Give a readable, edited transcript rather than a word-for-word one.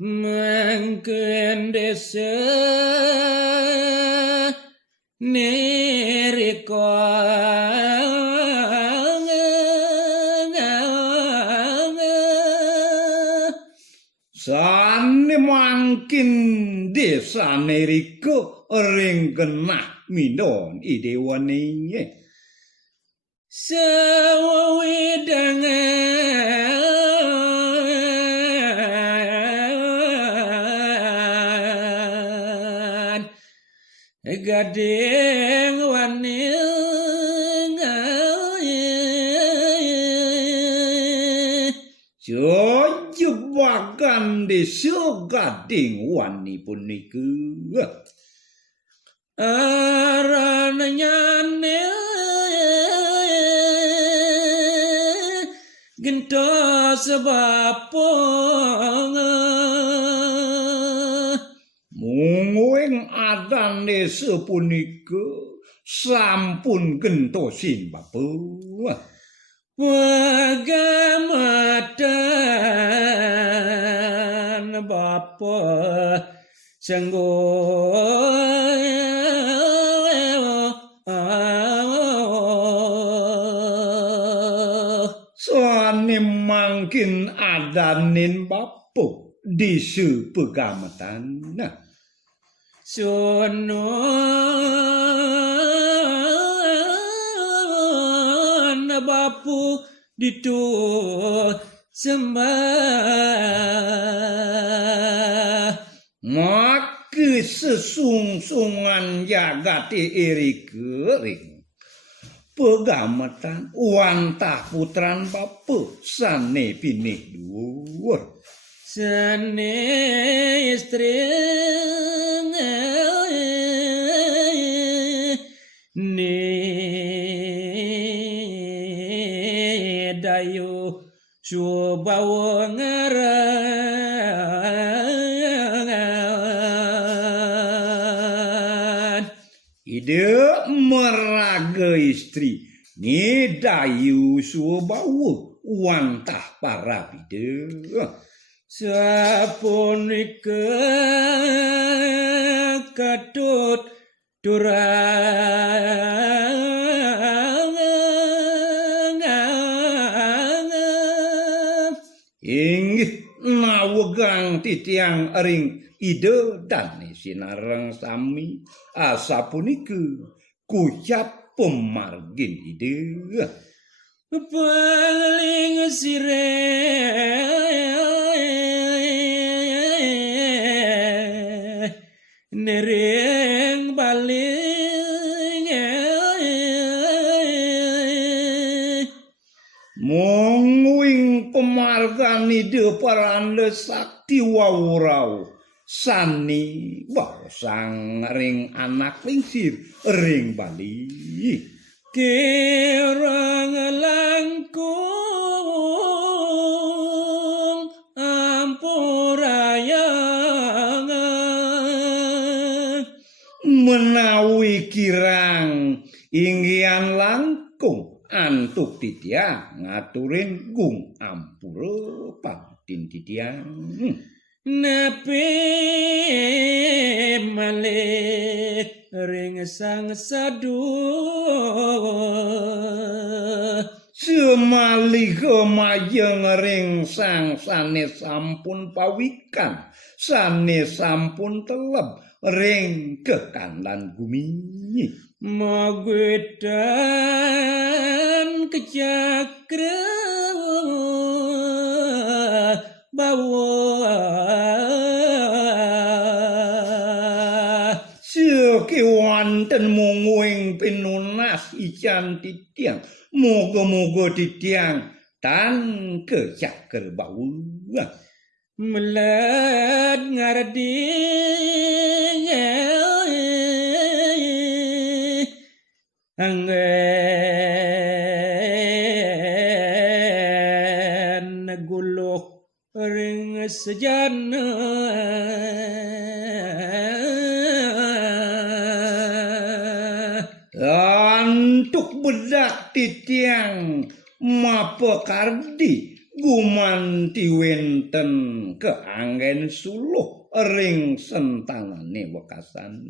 mangken desa neriko sane mangkin desa neriko ring kenah minon idewane sawidangan gading wani jebakan desa gading wani punika arananyane gentos bapong mungguing adan desa punika sampun gentosin bapak Pagamadan bapa senggo soane mangkin adanin bapak disu pegamatan sonon bapu ditu sembah maka sesungsungan jagati iri kering pegamatan wantah putran bapak sane pinih dhuwur sane istri dayu subawa ngaran ide meraga istri ni dayu subawa wantah para bide sapunika katut inggih nawegang titiang ring ide dan sinareng sami asapunika kucap pemargin ide paling sire nereng baling mongwing pemargan ide paranda sakti wawurau sani sang ring anak lingsir ring bali kirang langkung ampurayangan menawi kirang inggian langkung antuk titiang ngaturin gung ampura pantin titiang napi malih ring sang sadu semali kemayeng ring sang sane sampun pawikan sane sampun teleb ring kekandan gumi magwedan kecakra bawa seki wonten mungguing pinunas ican titiang moga-moga titiang tan kecaker bau melad ngardi anggen guluh ring sejana antuk bedak titiang mapekardi gumanti wenten keanggen suluh ring sentanane wekasan